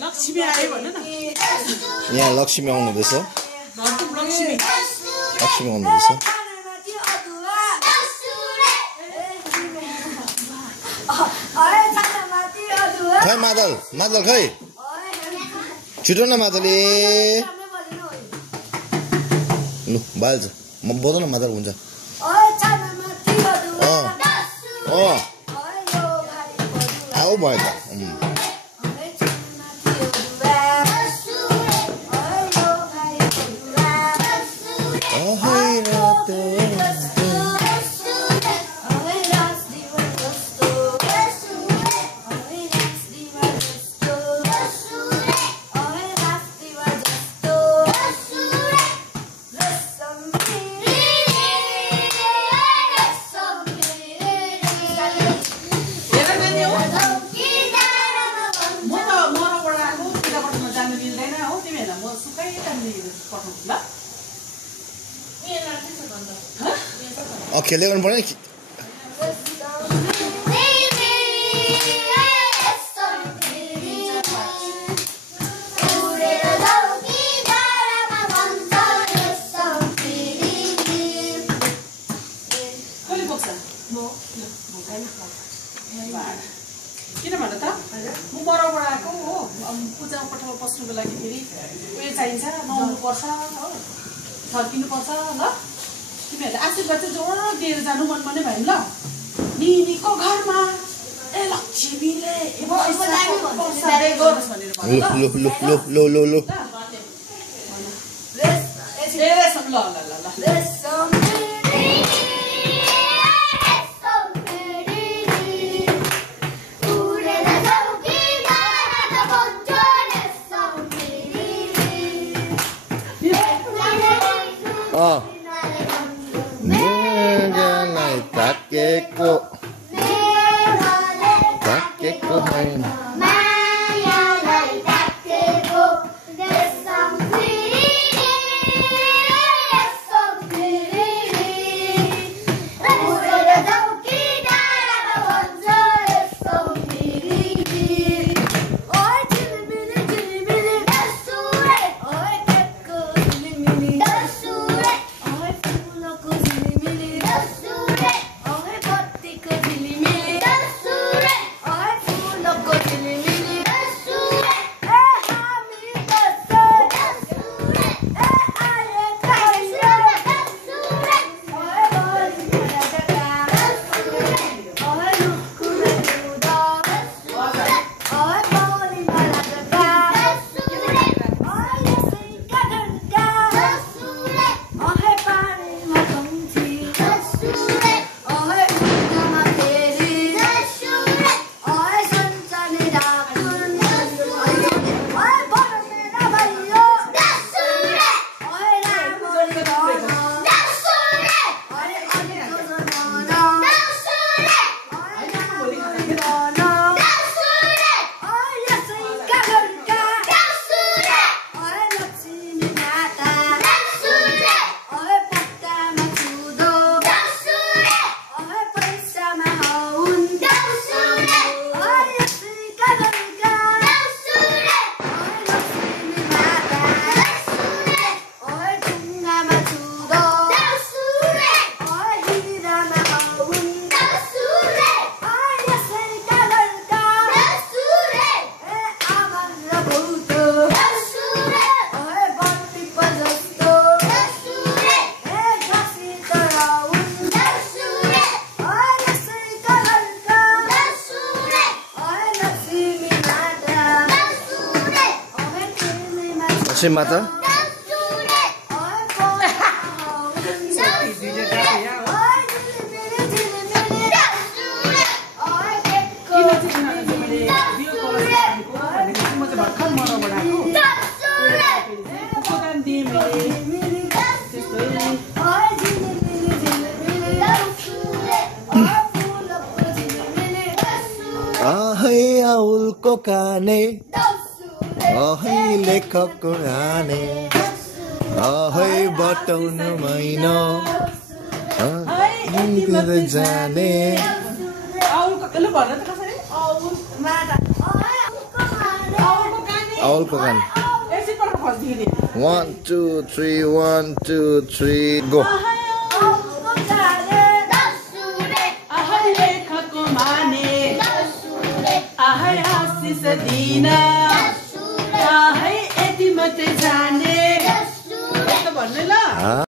लक्ष्मी आयो भन न यहाँ लक्ष्मी आउनुहुँदैछ लक्ष्मी आउनुहुँदैछ खै मादल मादल खै छिटो न मादलले लु बाल्छ म बोल्दैन मादल हुन्छ आऊ भयो त खेल्दै गर्नु पर्यो किन भन त म मरौबाट आएको हो पूजा पठाउन पस्नुको लागि फेरि उयो चाहिन्छ नुहाउनु पर्छ हो फर्किनु पर्छ ल तिमीहरूले आशीर्वाद चाहिँ जोड दिएर जानु मन नै भयो ल निनीको घरमा ए लक्ष्मीले माता आहै आउलको काने आहै लेखकको राने आहै बताउनु मैन जाने औलको कान एकछिन पटक खोज्दिदिने 1 2 3 1 2 3 गो आहै लेखको माने आहै आशिष दिन आहै यति मात्रै जाने भन्नु ल